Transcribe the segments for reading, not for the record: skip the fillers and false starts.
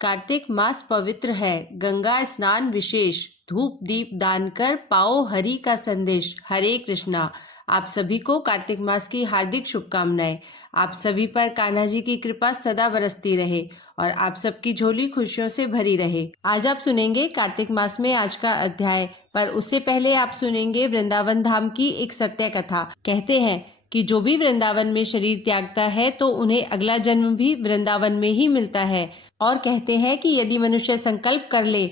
कार्तिक मास पवित्र है, गंगा स्नान विशेष, धूप दीप दान कर पाओ हरि का संदेश। हरे कृष्णा। आप सभी को कार्तिक मास की हार्दिक शुभकामनाएं। आप सभी पर कान्हा जी की कृपा सदा बरसती रहे और आप सबकी झोली खुशियों से भरी रहे। आज आप सुनेंगे कार्तिक मास में आज का अध्याय, पर उससे पहले आप सुनेंगे वृंदावन धाम की एक सत्य कथा। कहते हैं कि जो भी वृंदावन में शरीर त्यागता है तो उन्हें अगला जन्म भी वृंदावन में ही मिलता है। और कहते हैं कि यदि मनुष्य संकल्प कर ले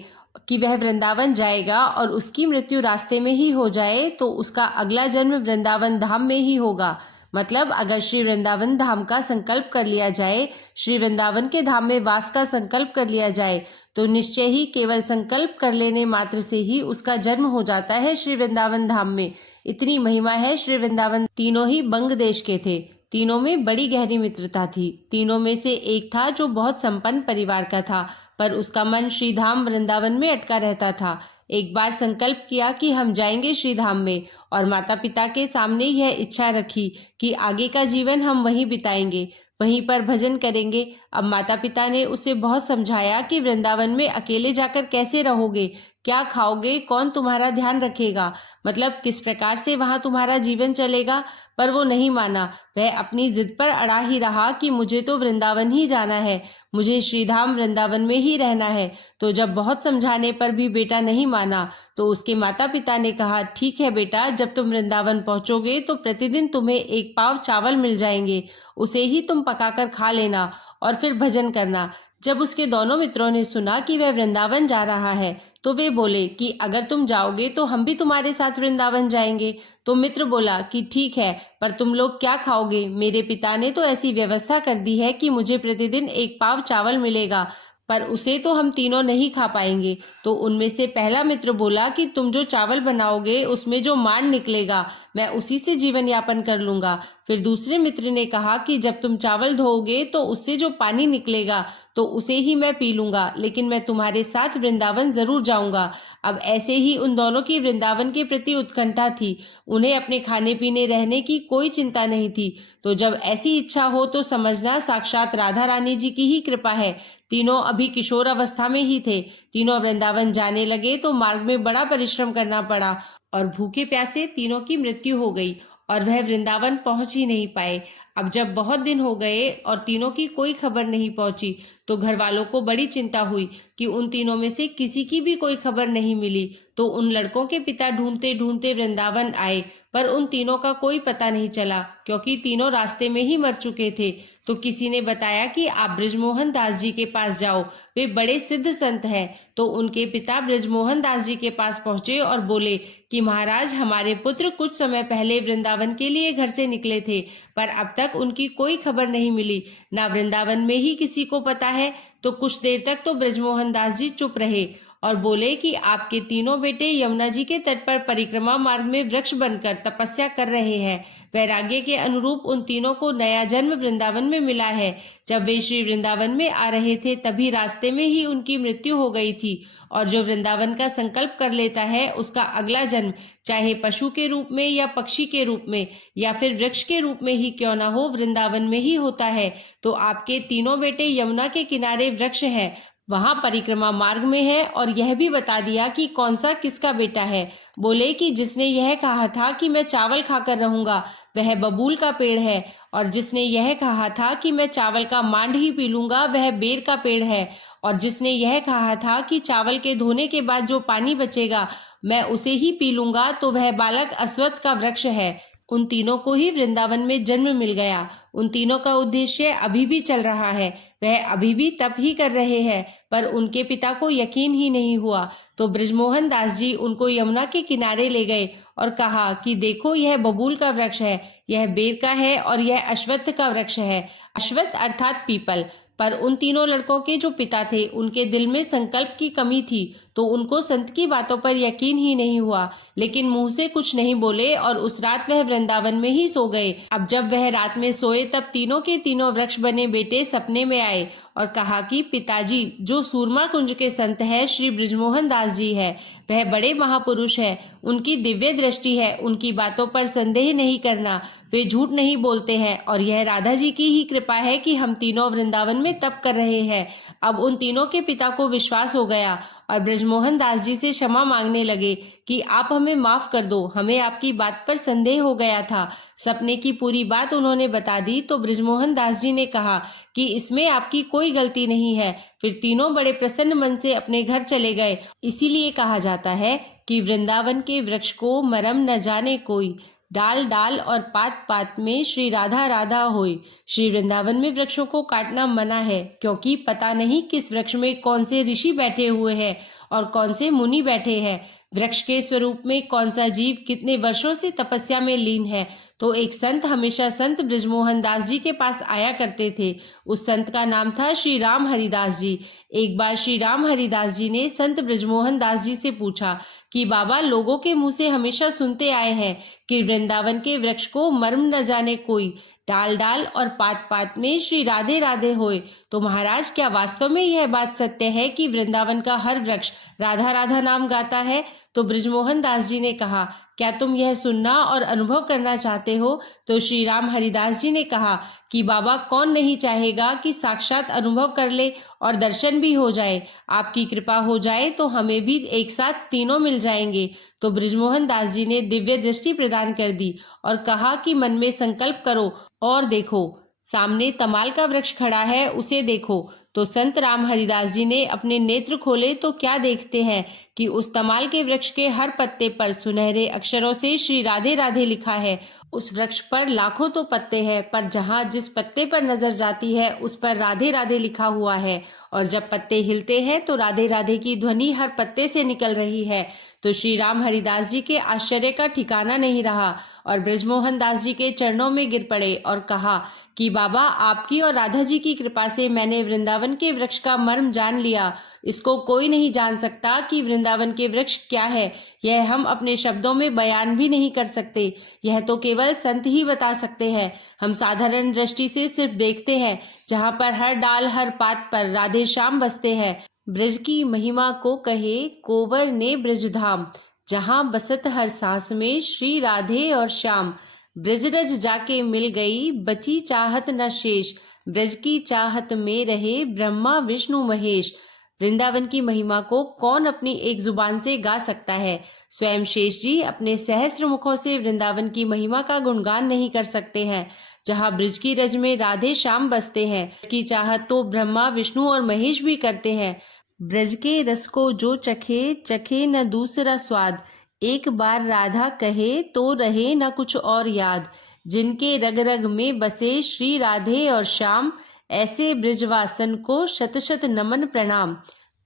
कि वह वृंदावन जाएगा और उसकी मृत्यु रास्ते में ही हो जाए तो उसका अगला जन्म वृंदावन धाम में ही होगा। मतलब अगर श्री वृंदावन धाम का संकल्प कर लिया जाए, श्री वृंदावन के धाम में वास का संकल्प कर लिया जाए, तो निश्चय ही केवल संकल्प कर लेने मात्र से ही उसका जन्म हो जाता है श्री वृंदावन धाम में। इतनी महिमा है श्री वृंदावन। तीनों ही बंग देश के थे। तीनों में बड़ी गहरी मित्रता थी। तीनों में से एक था जो बहुत संपन्न परिवार का था, पर उसका मन श्रीधाम वृंदावन में अटका रहता था। एक बार संकल्प किया कि हम जाएंगे श्रीधाम में, और माता पिता के सामने यह इच्छा रखी कि आगे का जीवन हम वहीं बिताएंगे, वहीं पर भजन करेंगे। अब माता पिता ने उसे बहुत समझाया कि वृंदावन में अकेले जाकर कैसे रहोगे, क्या खाओगे, कौन तुम्हारा ध्यान रखेगा, मतलब किस प्रकार से वहां तुम्हारा जीवन चलेगा। पर वो नहीं माना। वह अपनी जिद पर अड़ा ही रहा कि मुझे तो वृंदावन ही जाना है, मुझे श्रीधाम वृंदावन में ही रहना है। तो जब बहुत समझाने पर भी बेटा नहीं माना तो उसके माता पिता ने कहा, ठीक है बेटा, जब तुम वृंदावन पहुंचोगे तो प्रतिदिन तुम्हें एक पाव चावल मिल जाएंगे, उसे ही तुम पकाकर खा लेना और फिर भजन करना। जब उसके दोनों मित्रों ने सुना कि वह वृंदावन जा रहा है तो वे बोले कि अगर तुम जाओगे तो हम भी तुम्हारे साथ वृंदावन जाएंगे। तो मित्र बोला कि ठीक है, पर तुम लोग क्या खाओगे? मेरे पिता ने तो ऐसी व्यवस्था कर दी है कि मुझे प्रतिदिन एक पाव चावल मिलेगा, पर उसे तो हम तीनों नहीं खा पाएंगे। तो उनमें से पहला मित्र बोला कि तुम जो चावल बनाओगे उसमें जो मांड निकलेगा मैं उसी से जीवन यापन कर लूंगा। फिर दूसरे मित्र ने कहा कि जब तुम चावल धोओगे तो उससे जो पानी निकलेगा तो उसे ही मैं पी लूंगा, लेकिन मैं तुम्हारे साथ वृंदावन जरूर जाऊंगा। अब ऐसे ही उन दोनों की वृंदावन के प्रति उत्कंठा थी। उन्हें अपने खाने पीने रहने की कोई चिंता नहीं थी। तो जब ऐसी इच्छा हो तो समझना साक्षात राधा रानी जी की ही कृपा है। तीनों अभी किशोर अवस्था में ही थे। तीनों वृंदावन जाने लगे तो मार्ग में बड़ा परिश्रम करना पड़ा और भूखे प्यासे तीनों की मृत्यु हो गई और वह वृंदावन पहुंच ही नहीं पाए। अब जब बहुत दिन हो गए और तीनों की कोई खबर नहीं पहुंची तो घर वालों को बड़ी चिंता हुई कि उन तीनों में से किसी की भी कोई खबर नहीं मिली। तो उन लड़कों के पिता ढूंढते ढूंढते वृंदावन आए, पर उन तीनों का कोई पता नहीं चला क्योंकि तीनों रास्ते में ही मर चुके थे। तो किसी ने बताया कि आप ब्रजमोहन दास जी के पास जाओ, वे बड़े सिद्ध संत हैं। तो उनके पिता ब्रजमोहन दास जी के पास पहुंचे और बोले कि महाराज, हमारे पुत्र कुछ समय पहले वृंदावन के लिए घर से निकले थे, पर अब तक उनकी कोई खबर नहीं मिली, ना वृंदावन में ही किसी को पता है। तो कुछ देर तक तो ब्रजमोहन दास जी चुप रहे और बोले कि आपके तीनों बेटे यमुना जी के तट पर परिक्रमा मार्ग में वृक्ष बनकर तपस्या कर रहे हैं। वैराग्य के अनुरूप उन तीनों को नया जन्म वृंदावन में मिला है। जब वे श्री वृंदावन में आ रहे थे तभी रास्ते में ही उनकी मृत्यु हो गई थी। और जो वृंदावन का संकल्प कर लेता है उसका अगला जन्म चाहे पशु के रूप में या पक्षी के रूप में या फिर वृक्ष के रूप में ही क्यों ना हो, वृंदावन में ही होता है। तो आपके तीनों बेटे यमुना के किनारे वृक्ष है, वहां परिक्रमा मार्ग में है। और यह भी बता दिया कि कौन सा किसका बेटा है। बोले कि जिसने यह कहा था कि मैं चावल खाकर रहूंगा वह बबूल का पेड़ है, और जिसने यह कहा था कि मैं चावल का मांड ही पी लूंगा वह बेर का पेड़ है, और जिसने यह कहा था कि चावल के धोने के बाद जो पानी बचेगा मैं उसे ही पी लूंगा तो वह बालक अश्वत्थ का वृक्ष है। उन तीनों को ही वृंदावन में जन्म मिल गया। उन तीनों का उद्देश्य अभी भी चल रहा है। वह अभी भी तप ही कर रहे हैं, पर उनके पिता को यकीन ही नहीं हुआ। तो ब्रजमोहन दास जी उनको यमुना के किनारे ले गए और कहा कि देखो, यह बबूल का वृक्ष है, यह बेर का है और यह अश्वत्थ का वृक्ष है। अश्वत्थ अर्थात पीपल। पर उन तीनों लड़कों के जो पिता थे उनके दिल में संकल्प की कमी थी, तो उनको संत की बातों पर यकीन ही नहीं हुआ, लेकिन मुंह से कुछ नहीं बोले और उस रात वह वृंदावन में ही सो गए। अब जब वह रात में सोए तब तीनों के तीनों वृक्ष बने बेटे सपने में आए और कहा कि पिताजी, जो सूरमा कुंज के संत हैं श्री बृजमोहन दास जी है, वह बड़े महापुरुष है, उनकी दिव्य दृष्टि है, उनकी बातों पर संदेह नहीं करना, वे झूठ नहीं बोलते हैं और यह राधा जी की ही कृपा है कि हम तीनों वृंदावन में तप कर रहे हैं। अब उन तीनों के पिता को विश्वास हो गया और बृजमोहन दास जी से क्षमा मांगने लगे कि आप हमें माफ कर दो, हमें आपकी बात पर संदेह हो गया था। सपने की पूरी बात उन्होंने बता दी तो बृजमोहन दास जी ने कहा कि इसमें आपकी कोई गलती नहीं है। फिर तीनों बड़े प्रसन्न मन से अपने घर चले गए। इसीलिए कहा जाता है कि वृंदावन के वृक्ष को मरम न जाने कोई, डाल डाल और पात पात में श्री राधा राधा होय। श्री वृंदावन में वृक्षों को काटना मना है, क्योंकि पता नहीं किस वृक्ष में कौन से ऋषि बैठे हुए हैं और कौन से मुनि बैठे हैं। वृक्ष के स्वरूप में कौन सा जीव कितने वर्षों से तपस्या में लीन है। तो एक संत हमेशा संत बृजमोहन दास जी के पास आया करते थे। उस संत का नाम था श्री राम हरिदास जी। एक बार श्री राम हरिदास जी ने संत बृजमोहन दास जी से पूछा कि बाबा, लोगों के मुंह से हमेशा सुनते आए हैं कि वृंदावन के वृक्ष को मर्म न जाने कोई, डाल डाल और पात पात में श्री राधे राधे होए। तो महाराज, क्या वास्तव में यह बात सत्य है कि वृंदावन का हर वृक्ष राधा राधा नाम गाता है? तो बृजमोहन दास जी ने कहा, क्या तुम यह सुनना और अनुभव करना चाहते हो? तो श्री राम हरिदास जी ने कहा कि बाबा, कौन नहीं चाहेगा कि साक्षात अनुभव कर ले और दर्शन भी हो जाए। आपकी कृपा हो जाए तो हमें भी एक साथ तीनों मिल जाएंगे। तो बृजमोहन दास जी ने दिव्य दृष्टि प्रदान कर दी और कहा कि मन में संकल्प करो और देखो, सामने तमाल का वृक्ष खड़ा है, उसे देखो। तो संत राम हरिदास जी ने अपने नेत्र खोले तो क्या देखते हैं कि उस तमाल के वृक्ष के हर पत्ते पर सुनहरे अक्षरों से श्री राधे राधे लिखा है। उस वृक्ष पर लाखों तो पत्ते हैं, पर जहाँ जिस पत्ते पर नजर जाती है उस पर राधे राधे लिखा हुआ है। और जब पत्ते हिलते हैं तो राधे राधे की ध्वनि हर पत्ते से निकल रही है। तो श्री राम हरिदास जी के आश्चर्य का ठिकाना नहीं रहा और बृजमोहन दास जी के चरणों में गिर पड़े और कहा कि बाबा, आपकी और राधा जी की कृपा से मैंने वृंदावन के वृक्ष का मर्म जान लिया। इसको कोई नहीं जान सकता कि वृंदावन के वृक्ष क्या है। यह हम अपने शब्दों में बयान भी नहीं कर सकते। यह तो केवल संत ही बता सकते हैं। हम साधारण दृष्टि से सिर्फ देखते हैं, जहाँ पर हर डाल हर पात पर राधे श्याम बसते हैं। ब्रज की महिमा को कहे कोवर ने ब्रजधाम, जहाँ बसत हर सांस में श्री राधे और श्याम। ब्रजरज जाके मिल गई, बची चाहत न शेष, ब्रज की चाहत में रहे ब्रह्मा विष्णु महेश। वृंदावन की महिमा को कौन अपनी एक जुबान से गा सकता है? स्वयं शेष जी अपने सहस्त्र मुखों से वृंदावन की महिमा का गुणगान नहीं कर सकते हैं। जहाँ ब्रज की रज में राधे श्याम बसते हैं, की चाहत तो ब्रह्मा विष्णु और महेश भी करते हैं। ब्रज के रस को जो चखे, चखे न दूसरा स्वाद, एक बार राधा कहे तो रहे न कुछ और याद। जिनके रग रग में बसे श्री राधे और श्याम, ऐसे ब्रजवासन को शत शत नमन प्रणाम।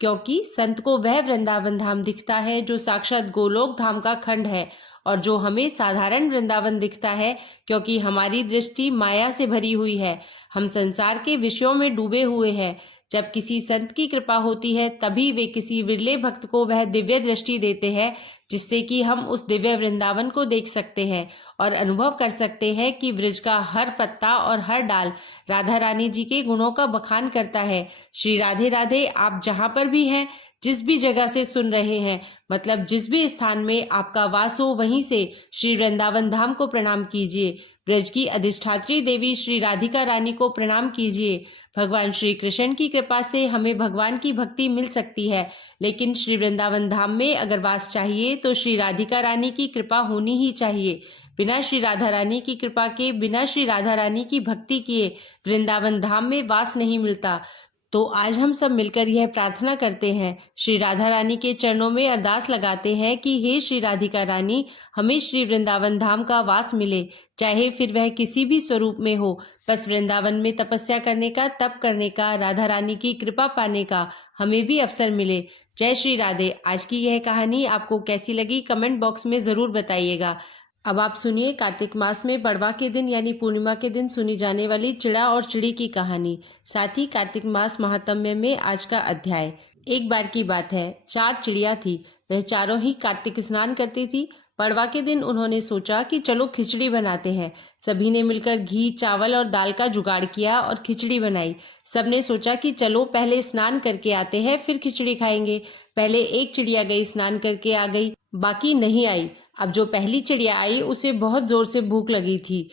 क्योंकि संत को वह वृंदावन धाम दिखता है जो साक्षात गोलोक धाम का खंड है, और जो हमें साधारण वृंदावन दिखता है क्योंकि हमारी दृष्टि माया से भरी हुई है। हम संसार के विषयों में डूबे हुए हैं। जब किसी संत की कृपा होती है तभी वे किसी विरले भक्त को वह दिव्य दृष्टि देते हैं, जिससे कि हम उस दिव्य वृंदावन को देख सकते हैं और अनुभव कर सकते हैं कि ब्रज का हर पत्ता और हर डाल राधा रानी जी के गुणों का बखान करता है। श्री राधे राधे, आप जहाँ पर भी हैं, जिस भी जगह से सुन रहे हैं, मतलब जिस भी स्थान में आपका वास हो, वहीं से श्री वृंदावन धाम को प्रणाम कीजिए। ब्रज की अधिष्ठात्री देवी श्री राधिका रानी को प्रणाम कीजिए। भगवान श्री कृष्ण की कृपा से हमें भगवान की भक्ति मिल सकती है, लेकिन श्री वृंदावन धाम में अगर वास चाहिए तो श्री राधिका रानी की कृपा होनी ही चाहिए। बिना श्री राधा रानी की कृपा के, बिना श्री राधा रानी की भक्ति किए वृंदावन धाम में वास नहीं मिलता। तो आज हम सब मिलकर यह प्रार्थना करते हैं, श्री राधा रानी के चरणों में अरदास लगाते हैं कि हे श्री राधिका रानी, हमें श्री वृंदावन धाम का वास मिले, चाहे फिर वह किसी भी स्वरूप में हो। बस वृंदावन में तपस्या करने का, तप करने का, राधा रानी की कृपा पाने का हमें भी अवसर मिले। जय श्री राधे। आज की यह कहानी आपको कैसी लगी कमेंट बॉक्स में जरूर बताइएगा। अब आप सुनिए कार्तिक मास में पड़वा के दिन यानी पूर्णिमा के दिन सुनी जाने वाली चिड़ा और चिड़ी की कहानी, साथ ही कार्तिक मास महात्म्य में आज का अध्याय। एक बार की बात है, 4 चिड़िया थी। वह चारों ही कार्तिक स्नान करती थी। पड़वा के दिन उन्होंने सोचा कि चलो खिचड़ी बनाते हैं। सभी ने मिलकर घी, चावल और दाल का जुगाड़ किया और खिचड़ी बनाई। सबने सोचा कि चलो पहले स्नान करके आते हैं, फिर खिचड़ी खाएंगे। पहले एक चिड़िया गई, स्नान करके आ गई, बाकी नहीं आई। अब जो पहली चिड़िया आई उसे बहुत जोर से भूख लगी थी,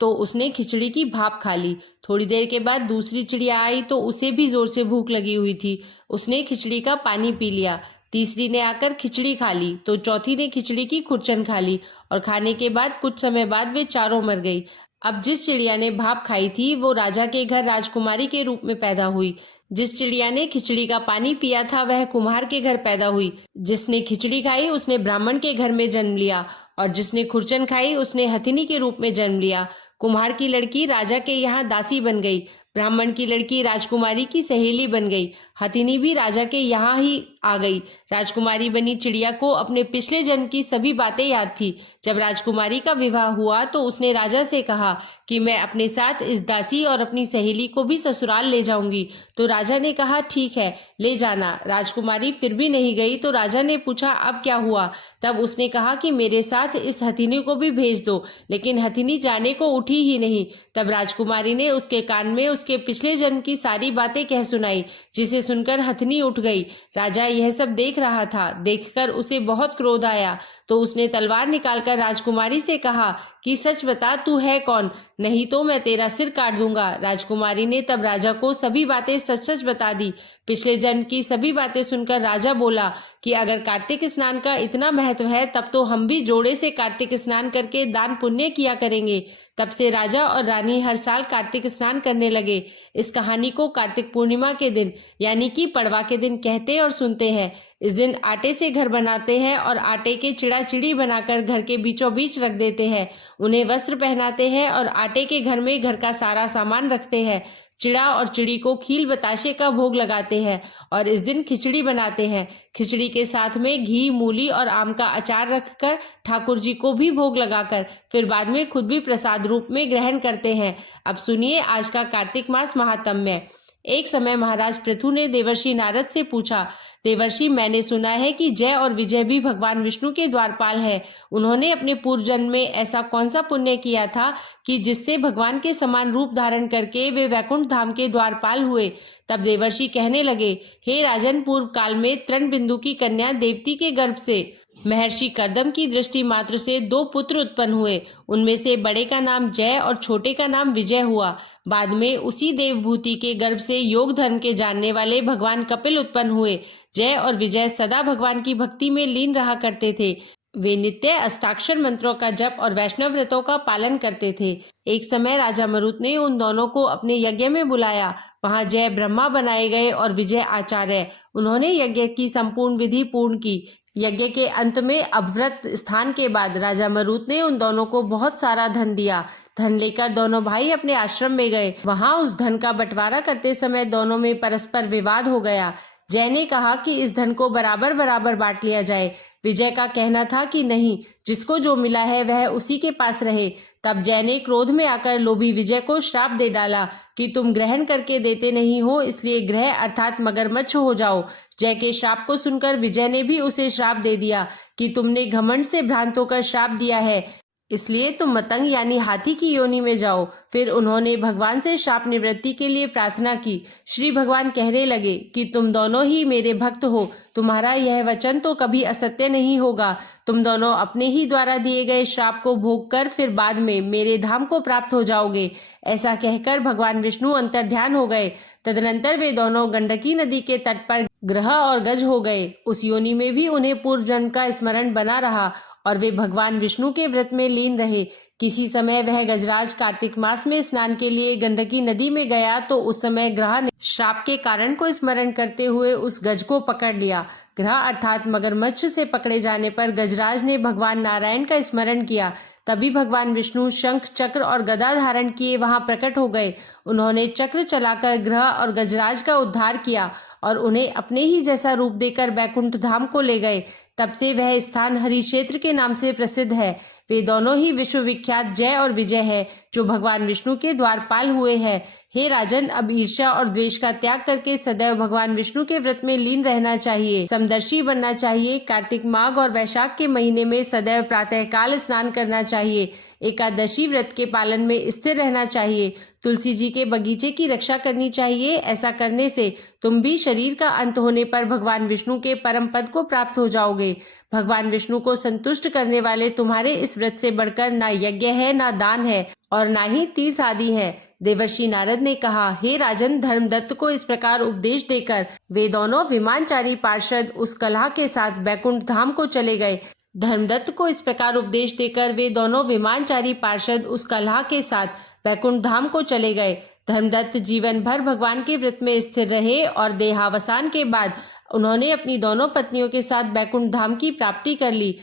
तो उसने खिचड़ी की भाप खा ली। थोड़ी देर के बाद दूसरी चिड़िया आई तो उसे भी जोर से भूख लगी हुई थी। उसने खिचड़ी का पानी पी लिया। तीसरी ने आकर खिचड़ी खा ली तो चौथी ने खिचड़ी की खुरचन खा ली, और खाने के बाद कुछ समय बाद वे चारों मर गई। अब जिस चिड़िया ने भाप खाई थी वो राजा के घर राजकुमारी के रूप में पैदा हुई। जिस चिड़िया ने खिचड़ी का पानी पिया था वह कुम्हार के घर पैदा हुई। जिसने खिचड़ी खाई उसने ब्राह्मण के घर में जन्म लिया, और जिसने खुरचन खाई उसने हथिनी के रूप में जन्म लिया। कुम्हार की लड़की राजा के यहाँ दासी बन गई। ब्राह्मण की लड़की राजकुमारी की सहेली बन गई। हथिनी भी राजा के यहाँ ही आ गई। राजकुमारी बनी चिड़िया को अपने पिछले जन्म की सभी बातें याद थी। जब राजकुमारी का विवाह हुआ तो उसने राजा से कहा कि मैं अपने साथ इस दासी और अपनी सहेली को भी ससुराल ले जाऊंगी। तो राजा ने कहा ठीक है, ले जाना। राजकुमारी फिर भी नहीं गई तो राजा ने पूछा अब क्या हुआ। तब उसने कहा कि मेरे साथ इस हथिनी को भी भेज दो, लेकिन हथिनी जाने को उठी ही नहीं। तब राजकुमारी ने उसके कान में उसके पिछले जन्म की सारी बातें कह सुनाई, जिसे सुनकर हथिनी उठ गई। राजा यह सब देख रहा था। देखकर उसे बहुत क्रोध आया, तो उसने तलवार निकालकर राजकुमारी से कहा कि सच बता, तू है कौन, नहीं तो मैं तेरा सिर काट दूंगा। राजकुमारी ने तब राजा को सभी बातें सच सच बता दी। पिछले जन्म की सभी बातें सुनकर राजा बोला कि अगर कार्तिक स्नान का इतना महत्व है तब तो हम भी जोड़े से कार्तिक स्नान करके दान पुण्य किया करेंगे। तब से राजा और रानी हर साल कार्तिक स्नान करने लगे। इस कहानी को कार्तिक पूर्णिमा के दिन यानी कि पड़वा के दिन कहते और सुनते हैं। इस दिन आटे से घर बनाते हैं और आटे के चिड़ा चिड़ी बनाकर घर के बीचों बीच रख देते हैं। उन्हें वस्त्र पहनाते हैं और आटे के घर में घर का सारा सामान रखते हैं। चिड़ा और चिड़ी को खील बताशे का भोग लगाते हैं और इस दिन खिचड़ी बनाते हैं। खिचड़ी के साथ में घी, मूली और आम का अचार रखकर ठाकुर जी को भी भोग लगाकर फिर बाद में खुद भी प्रसाद रूप में ग्रहण करते हैं। अब सुनिए आज का कार्तिक मास महात्म्य। एक समय महाराज पृथु ने देवर्षि नारद से पूछा, देवर्षि मैंने सुना है कि जय और विजय भी भगवान विष्णु के द्वारपाल हैं। उन्होंने अपने पूर्व जन्म में ऐसा कौन सा पुण्य किया था कि जिससे भगवान के समान रूप धारण करके वे वैकुंठ धाम के द्वारपाल हुए। तब देवर्षि कहने लगे, हे राजन, पूर्व काल में तृण बिंदु की कन्या देवती के गर्भ से महर्षि कर्दम की दृष्टि मात्र से 2 पुत्र उत्पन्न हुए। उनमें से बड़े का नाम जय और छोटे का नाम विजय हुआ। बाद में उसी देवभूति के गर्भ से योग धर्म के जानने वाले भगवान कपिल उत्पन्न हुए। जय और विजय सदा भगवान की भक्ति में लीन रहा करते थे। वे नित्य अष्टाक्षर मंत्रों का जप और वैष्णव व्रतों का पालन करते थे। एक समय राजा मरुत ने उन दोनों को अपने यज्ञ में बुलाया। वहां जय ब्रह्मा बनाए गए और विजय आचार्य। उन्होंने यज्ञ की संपूर्ण विधि पूर्ण की। यज्ञ के अंत में अभ्रत स्थान के बाद राजा मरुत ने उन दोनों को बहुत सारा धन दिया। धन लेकर दोनों भाई अपने आश्रम में गए। वहां उस धन का बंटवारा करते समय दोनों में परस्पर विवाद हो गया। जय ने कहा कि इस धन को बराबर बराबर बांट लिया जाए। विजय का कहना था कि नहीं, जिसको जो मिला है वह उसी के पास रहे। तब जय ने क्रोध में आकर लोभी विजय को श्राप दे डाला कि तुम ग्रहण करके देते नहीं हो, इसलिए ग्रह अर्थात मगरमच्छ हो जाओ। जय के श्राप को सुनकर विजय ने भी उसे श्राप दे दिया कि तुमने घमंड से भ्रांत होकर श्राप दिया है, इसलिए तुम मतंग यानी हाथी की योनि में जाओ। फिर उन्होंने भगवान से शाप निवृत्ति के लिए प्रार्थना की। श्री भगवान कहने लगे कि तुम दोनों ही मेरे भक्त हो, तुम्हारा यह वचन तो कभी असत्य नहीं होगा। तुम दोनों अपने ही द्वारा दिए गए श्राप को भोग कर फिर बाद में मेरे धाम को प्राप्त हो जाओगे। ऐसा कहकर भगवान विष्णु अंतर्ध्यान हो गए। तदनंतर वे दोनों गंडकी नदी के तट पर ग्रह और गज हो गए। उस योनि में भी उन्हें पूर्व जन्म का स्मरण बना रहा और वे भगवान विष्णु के व्रत में लीन रहे। किसी समय वह गजराज कार्तिक मास में स्नान के लिए गंडकी नदी में गया तो उस समय ग्रह ने श्राप के कारण को स्मरण करते हुए उस गज को पकड़ लिया। ग्रह अर्थात मगरमच्छ से पकड़े जाने पर गजराज ने भगवान नारायण का स्मरण किया। तभी भगवान विष्णु शंख, चक्र और गदा धारण किए वहां प्रकट हो गए। उन्होंने चक्र चलाकर ग्रह और गजराज का उद्धार किया और उन्हें अपने ही जैसा रूप देकर बैकुंठ धाम को ले गए। तब से वह स्थान हरि क्षेत्र के नाम से प्रसिद्ध है। वे दोनों ही विश्वविख्यात जय और विजय हैं, जो भगवान विष्णु के द्वारपाल हुए हैं। हे राजन, अब ईर्ष्या और द्वेष का त्याग करके सदैव भगवान विष्णु के व्रत में लीन रहना चाहिए, समदर्शी बनना चाहिए। कार्तिक माघ और वैशाख के महीने में सदैव प्रातःकाल स्नान करना चाहिए। एकादशी व्रत के पालन में स्थिर रहना चाहिए। तुलसी जी के बगीचे की रक्षा करनी चाहिए। ऐसा करने से तुम भी शरीर का अंत होने पर भगवान विष्णु के परम पद को प्राप्त हो जाओगे। भगवान विष्णु को संतुष्ट करने वाले तुम्हारे इस व्रत से बढ़कर ना यज्ञ है, ना दान है और ना ही तीर्थ आदि है। देवर्षि नारद ने कहा, हे राजन, धर्मदत्त को इस प्रकार उपदेश देकर वे दोनों विमानचारी पार्षद उस कलह के साथ बैकुंठ धाम को चले गए। धर्मदत्त को इस प्रकार उपदेश देकर वे दोनों विमानचारी पार्षद उस कलह के साथ बैकुंठ धाम को चले गए। धर्मदत्त जीवन भर भगवान के व्रत में स्थिर रहे और देहावसान के बाद उन्होंने अपनी दोनों पत्नियों के साथ बैकुंठ धाम की प्राप्ति कर ली।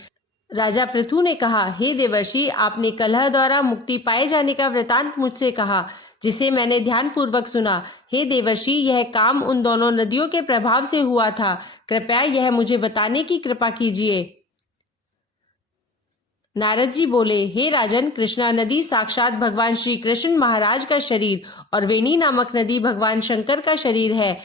राजा पृथु ने कहा, हे देवर्षि, आपने कलह द्वारा मुक्ति पाए जाने का वृतांत मुझसे कहा, जिसे मैंने ध्यान पूर्वक सुना। हे देवर्षि, यह काम उन दोनों नदियों के प्रभाव से हुआ था। कृपया यह मुझे बताने की कृपा कीजिए। नारद जी बोले, हे राजन, कृष्णा नदी साक्षात भगवान श्री कृष्ण महाराज का शरीर और वेणी नामक नदी भगवान शंकर का शरीर है।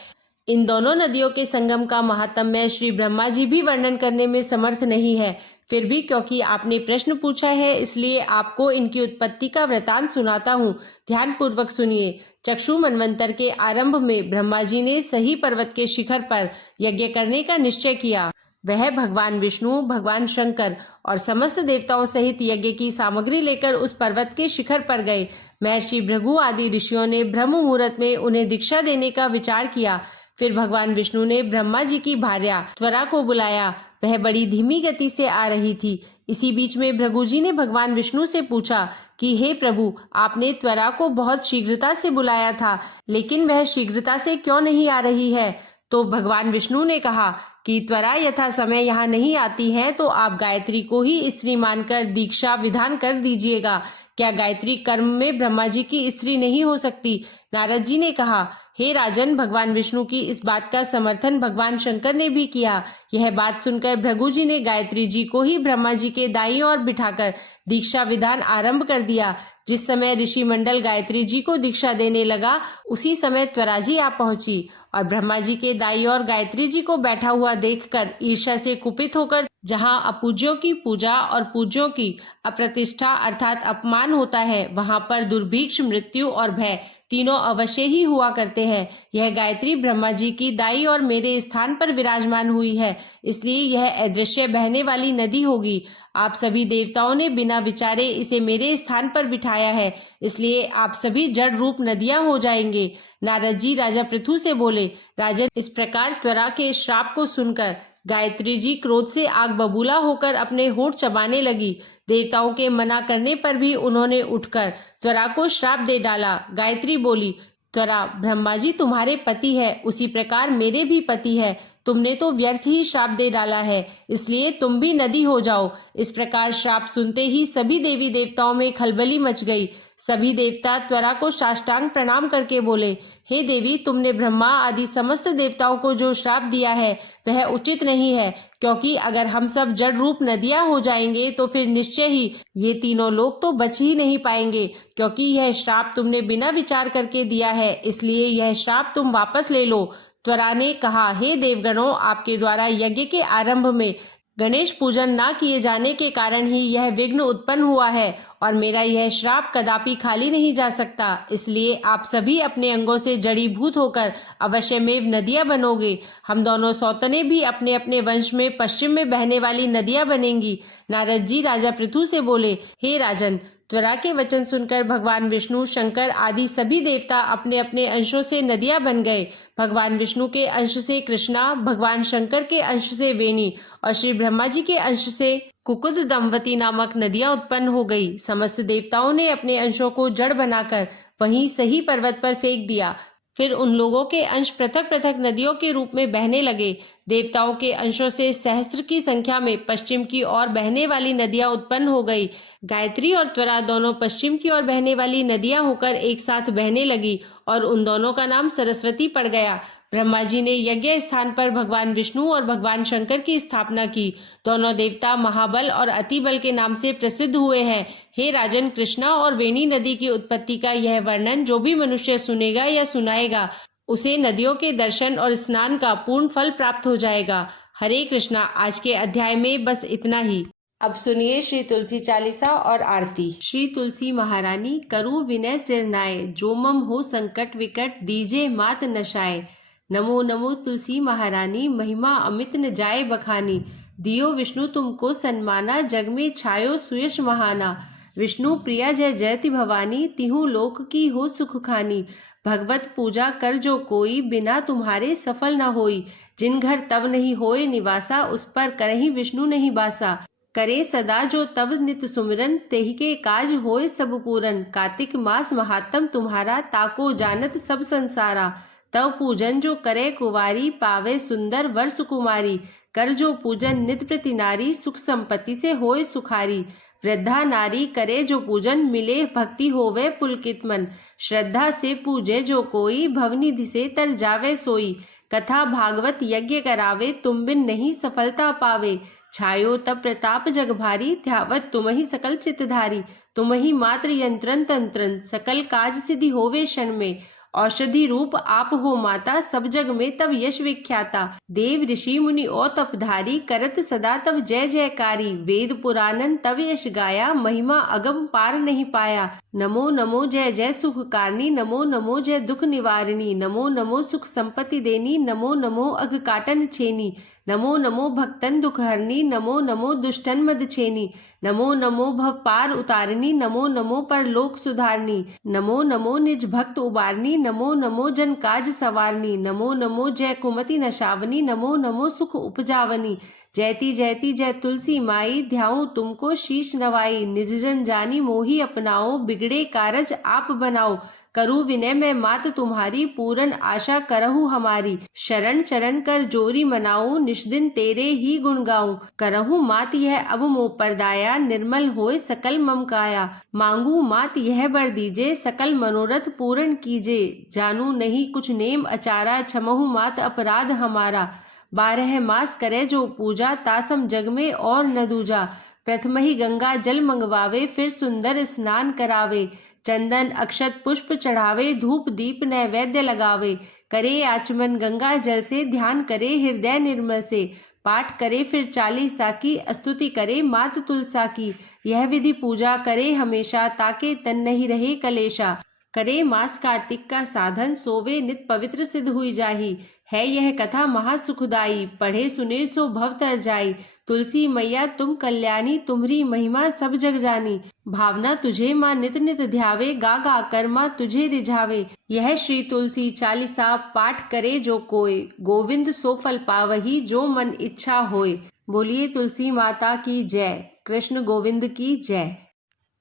इन दोनों नदियों के संगम का महात्म्य श्री ब्रह्मा जी भी वर्णन करने में समर्थ नहीं है। फिर भी क्योंकि आपने प्रश्न पूछा है, इसलिए आपको इनकी उत्पत्ति का वृतांत सुनाता हूँ। ध्यान पूर्वक सुनिए। चक्षु मनवंतर के आरंभ में ब्रह्मा जी ने सही पर्वत के शिखर पर यज्ञ करने का निश्चय किया। वह भगवान विष्णु, भगवान शंकर और समस्त देवताओं सहित यज्ञ की सामग्री लेकर उस पर्वत के शिखर पर गए। महर्षि भृगु आदि ऋषियों ने ब्रह्म मुहूर्त में उन्हें दीक्षा देने का विचार किया। फिर भगवान विष्णु ने ब्रह्मा जी की भार्या त्वरा को बुलाया। वह बड़ी धीमी गति से आ रही थी। इसी बीच में भृगु जी ने भगवान विष्णु से पूछा कि हे प्रभु, आपने त्वरा को बहुत शीघ्रता से बुलाया था, लेकिन वह शीघ्रता से क्यों नहीं आ रही है? तो भगवान विष्णु ने कहा कि त्वरा यथा समय यहाँ नहीं आती है, तो आप गायत्री को ही स्त्री मानकर दीक्षा विधान कर दीजिएगा। क्या गायत्री कर्म में ब्रह्मा जी की स्त्री नहीं हो सकती? नारद जी ने कहा, हे राजन, भगवान विष्णु की इस बात का समर्थन भगवान शंकर ने भी किया। यह बात सुनकर भृगु जी ने गायत्री जी को ही ब्रह्मा जी के दाईं ओर बिठाकर दीक्षा विधान आरंभ कर दिया। जिस समय ऋषि मंडल गायत्री जी को दीक्षा देने लगा, उसी समय त्वरा जी आ पहुंची और ब्रह्मा जी के दाईं ओर गायत्री जी को बैठा हुआ देखकर ईर्ष्या से कुपित होकर, जहाँ अपूज्यों की पूजा और पूज्यों की अप्रतिष्ठा अर्थात अपमान होता है, वहां पर दुर्भिक्ष, मृत्यु और भय तीनों अवश्य ही हुआ करते हैं। यह गायत्री ब्रह्मा जी की दाई और मेरे स्थान पर विराजमान हुई है, इसलिए यह अदृश्य बहने वाली नदी होगी। आप सभी देवताओं ने बिना विचारे इसे मेरे स्थान पर बिठाया है, इसलिए आप सभी जड़ रूप नदियां हो जाएंगे। नारद जी राजा पृथु से बोले, राजन, इस प्रकार त्वरा के श्राप को सुनकर गायत्री जी क्रोध से आग बबूला होकर अपने होंठ चबाने लगी। देवताओं के मना करने पर भी उन्होंने उठकर त्वरा को श्राप दे डाला। गायत्री बोली, त्वरा, ब्रह्मा जी तुम्हारे पति है, उसी प्रकार मेरे भी पति है। तुमने तो व्यर्थ ही श्राप दे डाला है, इसलिए तुम भी नदी हो जाओ। इस प्रकार श्राप सुनते ही सभी देवी देवताओं में खलबली मच गई। सभी देवता त्वरा को साष्टांग प्रणाम करके बोले, हे देवी, तुमने ब्रह्मा आदि समस्त देवताओं को जो श्राप दिया है वह उचित नहीं है, क्योंकि अगर हम सब जड़ रूप नदियां हो जाएंगे तो फिर निश्चय ही ये तीनों लोग तो बच ही नहीं पाएंगे, क्योंकि यह श्राप तुमने बिना विचार करके दिया है, इसलिए यह श्राप तुम वापस ले लो। त्वरा ने कहा, हे देवगणों, आपके द्वारा यज्ञ के आरंभ में गणेश पूजन ना किए जाने के कारण ही यह विघ्न उत्पन्न हुआ है और मेरा यह श्राप कदापि खाली नहीं जा सकता। इसलिए आप सभी अपने अंगों से जड़ीभूत होकर अवश्य में नदियां बनोगे। हम दोनों सौतने भी अपने अपने वंश में पश्चिम में बहने वाली नदियां बनेंगी। नारद जी राजा पृथु से बोले, हे राजन, त्वरा के वचन सुनकर भगवान विष्णु, शंकर आदि सभी देवता अपने अपने अंशों से नदियां बन गए। भगवान विष्णु के अंश से कृष्णा, भगवान शंकर के अंश से वेणी और श्री ब्रह्मा जी के अंश से कुकुद दमवती नामक नदियां उत्पन्न हो गई। समस्त देवताओं ने अपने अंशों को जड़ बनाकर वहीं सही पर्वत पर फेंक दिया। फिर उन लोगों के अंश पृथक पृथक नदियों के रूप में बहने लगे। देवताओं के अंशों से सहस्त्र की संख्या में पश्चिम की ओर बहने वाली नदियां उत्पन्न हो गई। गायत्री और त्वरा दोनों पश्चिम की ओर बहने वाली नदियां होकर एक साथ बहने लगी और उन दोनों का नाम सरस्वती पड़ गया। ब्रह्मा जी ने यज्ञ स्थान पर भगवान विष्णु और भगवान शंकर की स्थापना की। दोनों देवता महाबल और अतिबल के नाम से प्रसिद्ध हुए हैं। हे राजन, कृष्णा और वेणी नदी की उत्पत्ति का यह वर्णन जो भी मनुष्य सुनेगा या सुनाएगा, उसे नदियों के दर्शन और स्नान का पूर्ण फल प्राप्त हो जाएगा। हरे कृष्णा। आज के अध्याय में बस इतना ही। अब सुनिए श्री तुलसी चालीसा और आरती। श्री तुलसी महारानी करु विनय सिर नाय, जो मम हो संकट विकट दीजे मात नशाए। नमो नमो तुलसी महारानी, महिमा अमित न जाए बखानी। दियो विष्णु तुमको सन्माना, जग में छायो सुयश महाना। विष्णु प्रिया जय जयति भवानी, तिहु लोक की हो सुख खानी। भगवत पूजा कर जो कोई, बिना तुम्हारे सफल न होई। जिन घर तब नहीं होए निवासा, उस पर करही विष्णु नहीं बासा। करे सदा जो तब नित सुमिरन, तेहि के काज होए सब पूरन। कार्तिक मास महात्म तुम्हारा, ताको जानत सब संसारा। तव पूजन जो करे कुवारी, पावे सुंदर वर सुकुमारी। कर जो पूजन नित प्रति नारी, सुख संपत्ति से होए सुखारी। वृद्धा नारी करे जो पूजन, मिले भक्ति होवे पुलकित मन। श्रद्धा से पूजे जो कोई, भवनिधि से तर जावे सोई। कथा भागवत यज्ञ करावे, तुम बिन नहीं सफलता पावे। छायो तब प्रताप जग भारी, ध्यावत तुम ही सकल चितधारी। तुम ही मात्र यंत्रन तंत्रन, सकल काज सिद्धि होवे क्षण में। औषधि रूप आप हो माता, सब जग में तब यश विख्याता। देव ऋषि मुनि और तपधारी, करत सदा तब जय जयकारी। वेद पुराणन तब यश गाया, महिमा अगम पार नहीं पाया। नमो नमो जय जय सुख कारणी, नमो नमो जय दुख निवारिणी। नमो नमो सुख संपत्ति देनी, नमो नमो अघ काटन छेनी। नमो नमो भक्तन दुख हरनी, नमो नमो दुष्टन मद छेनी। नमो नमो भव पार उतारनी, नमो नमो परलोक सुधारनी। नमो नमो निज भक्त उबारनी, नमो नमो जन काज सवारनी। नमो नमो जय कुमति नशावनी, नमो नमो सुख उपजावनी। जयति जयति जय तुलसी माई, ध्याऊं तुमको शीश नवाई। निज जन जानी मोही अपनाओ, बिगड़े कारज आप बनाओ। करु विनय में मात तुम्हारी, पूरन आशा करहु हमारी। शरण चरण कर जोरी मनाऊं, निष्दिन तेरे ही गुण गाऊं। करहु मात यह अब मोह पर दाया, निर्मल होए सकल मम काया। मांगू मात यह बर दीजे, सकल मनोरथ पूर्ण कीजे। जानू नहीं कुछ नेम अचारा, क्षमहु मात अपराध हमारा। 12 मास करे जो पूजा, तासम जग में और न दूजा। प्रथम ही गंगा जल मंगवावे, फिर सुंदर स्नान करावे। चंदन अक्षत पुष्प चढ़ावे, धूप दीप नैवेद्य लगावे। करे आचमन गंगा जल से, ध्यान करे हृदय निर्मल से। पाठ करे फिर चालीसा की, स्तुति करे मात तुलसा की। यह विधि पूजा करे हमेशा, ताके तन नहीं रहे कलेशा। करे मास कार्तिक का साधन, सोवे नित पवित्र सिद्ध हुई जाही। है यह कथा महासुखदाई, पढ़े सुने सो भव तर जाई। तुलसी मैया तुम कल्याणी, तुम्हरी महिमा सब जग जानी। भावना तुझे माँ नित नित ध्यावे, गा गा कर माँ तुझे रिझावे। यह श्री तुलसी चालीसा पाठ करे जो कोय, गोविंद सो फल पावही जो मन इच्छा होय। बोलिए तुलसी माता की जय। कृष्ण गोविंद की जय।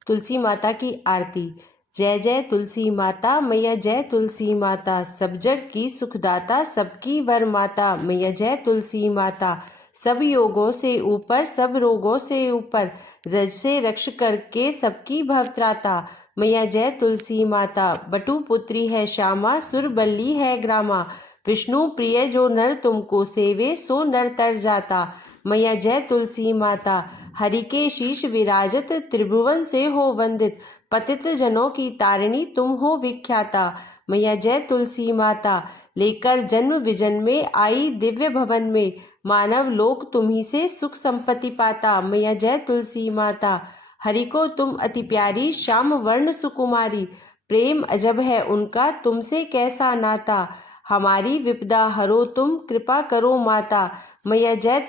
तुलसी माता की आरती। जय जय तुलसी माता, मैया जय तुलसी माता। सब जग की सुखदाता, सबकी वर माता। मैया जय तुलसी माता। सब योगों से ऊपर, सब रोगों से ऊपर, रज से रक्ष करके सबकी भवत्राता। मैया जय तुलसी माता। बटु पुत्री है श्यामा, सुर बल्ली है ग्रामा। विष्णु प्रिय जो नर तुमको सेवे, सो नर तर जाता। मैया जय तुलसी माता। हरि के शीश विराजत, त्रिभुवन से हो वंदित। पतित जनों की तारिणी तुम हो विख्याता। मैया जय तुलसी माता। लेकर जन्म विजन में आई दिव्य भवन में, मानव लोक तुम्ही से सुख संपत्ति पाता। मैया जय तुलसी माता। हरि को तुम अति प्यारी, श्याम वर्ण सुकुमारी। प्रेम अजब है उनका, तुमसे कैसा नाता। हमारी विपदा हरो तुम, कृपा करो माता। मैया जय